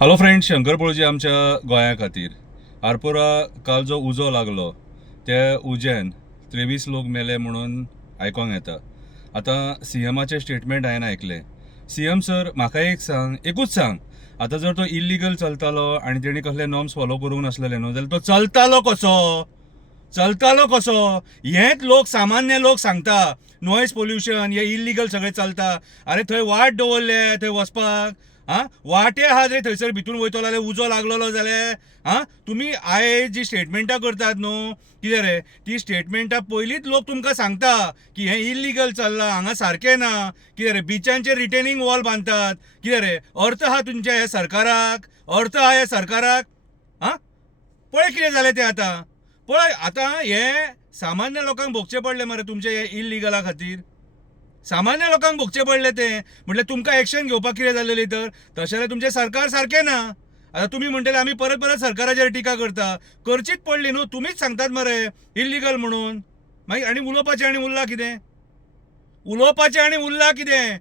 Hello friends, Shankar पळजी आमच्या गोंया खातीर आरपोरा काल जो उजो लागलो ते उज्यान 23 लोक मेले म्हणून आयकोंक येता. आतां सीएमाचे स्टेटमेंट हांवें आयकले. सीएम सर, म्हाका एकूच सांग, आतां जर तो इल्लिगल चलतालो आनी तेणी कसले नॉर्म्स फॉलो करूंक नासलेले न्हू, जाल्यार तो चलतालो कसो? हेच लोक, सामान्य लोक सांगता नॉयज पोल्युशन हे इल्लिगल सगळे चलता. अरे थंय वाट दवरले, थंय वचपाक वाटे आहा रे, थंयसर भितून वयतलो जाल्यार उजो लागलेलो जाल्यार तुमी आयज जी स्टेटमेंटां करतात न्हू, कितें रे ती स्टेटमेंटां पयलींच लोक तुमकां सांगता की हें इल्लिगल चल्लां, हांगा सारकें ना. कितें रे बिचांचेर रिटेनिंग वॉल बांदतात. कितें रे अर्थ आहा तुमच्या ह्या सरकाराक? पळय कितें जालें तें आतां. पळय आतां हे सामान्य लोकांक भोगचें पडलें मरे तुमचे हे इल्लिगला खातीर. सामान्य लोकांक भोगचें पडलें तें. म्हटल्यार तुमकां एक्शन घेवपाक कितें जालेली तर तशें जाल्यार तुमचें सरकार सारकें ना. आतां तुमी म्हणटले आमी परत परत सरकाराचेर टिका करता. करचीच पडली न्हू, तुमीच सांगतात मरे इल्लिगल म्हणून. मागीर आनी उलोवपाचें आनी उरलां कितें?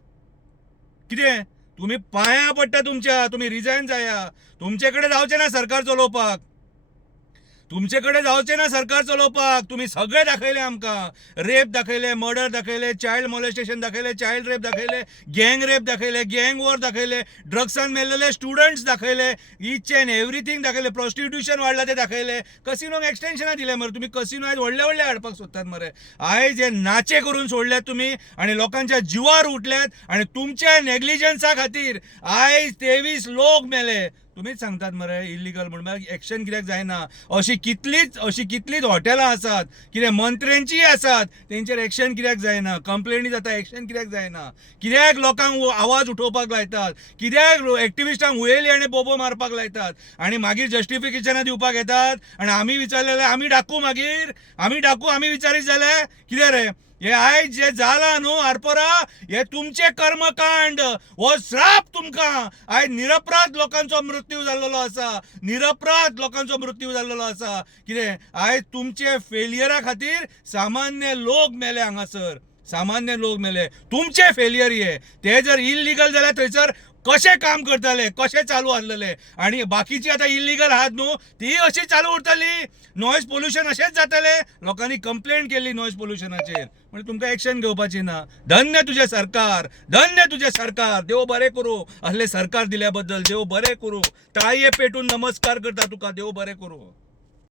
कितें तुमी पांयां पडटा तुमच्या, तुमी रिजायन जाया. तुमचे कडेन जावचें ना सरकार चलोवपाक. तुम्ही सगळे दाखयले आमकां. रेप दाखयले, मर्डर दाखयले, चायल्ड मॉलेस्टेशन दाखयले, चायल्ड रेप दाखयले, गँग रेप दाखयले, गँग वॉर दाखयले, ड्रग्सान मेल्लेले स्टुडंट्स दाखयले, इच अँड एव्हरीथिंग दाखयले, प्रॉस्टिट्यूशन वाडला ते दाखयले. कसिनोक एक्सटेन्शनां दिले मरे तुमी. कसिनो आयज व्हडले व्हडले हाडपाक सोदतात मरे. आयज हे नाचे करून सोडल्यात तुमी आनी लोकांच्या जिवार उठल्यात. आनी तुमच्या नेग्लिजन्सा खातीर आयज 23 लोक मेले. तुम्हीच सांगतात मरे इल्लिगल म्हणून. एक्शन कित्याक जायना? अशी कितलीच हॉटेलां आसात, कितें मंत्र्यांचीय आसात, तेंचेर एक्शन कित्याक जायना? कंप्लेनी जाता, एक्शन कित्याक जायना? कित्याक लोकांक आवाज उठोवपाक लायतात? कित्याक एक्टिविस्टांक हुयेली आनी बोबो मारपाक लायतात आनी मागीर जस्टिफिकेशनां दिवपाक येतात? आनी आमी विचारलेले आमी आमी विचारीत जाल्यार कितें रे? हे आयज जे जाला न्हू आरपोरा, हे तुमचे कर्मकांड, हो श्राप तुमकां. आयज निरपराध लोकांचो मृत्यू जाल्लो आसा. कितें आयज तुमचे फेलियरा खातीर सामान्य लोक मेले हांगासर. तुमचे फेलियर हे. ते जर इल्लिगल जाल्यार थंयसर कशें काम करताले, कशें चालू आसलेले? आनी बाकीची आतां इल्लिगल आहात न्हू, ती अशी चालू उरतली. नॉयज पोल्युशन अशेंच जातले. लोकांनी कंप्लेंट केली नॉयज पोल्युशनाचेर, म्हणजे तुमकां एक्शन घेवपाची ना. धन्य तुझे सरकार. देव बरें करूं. असले सरकार दिल्या बद्दल देव बरें करूं. ताळये पेटून नमस्कार करता तुका. देव बरें करूं.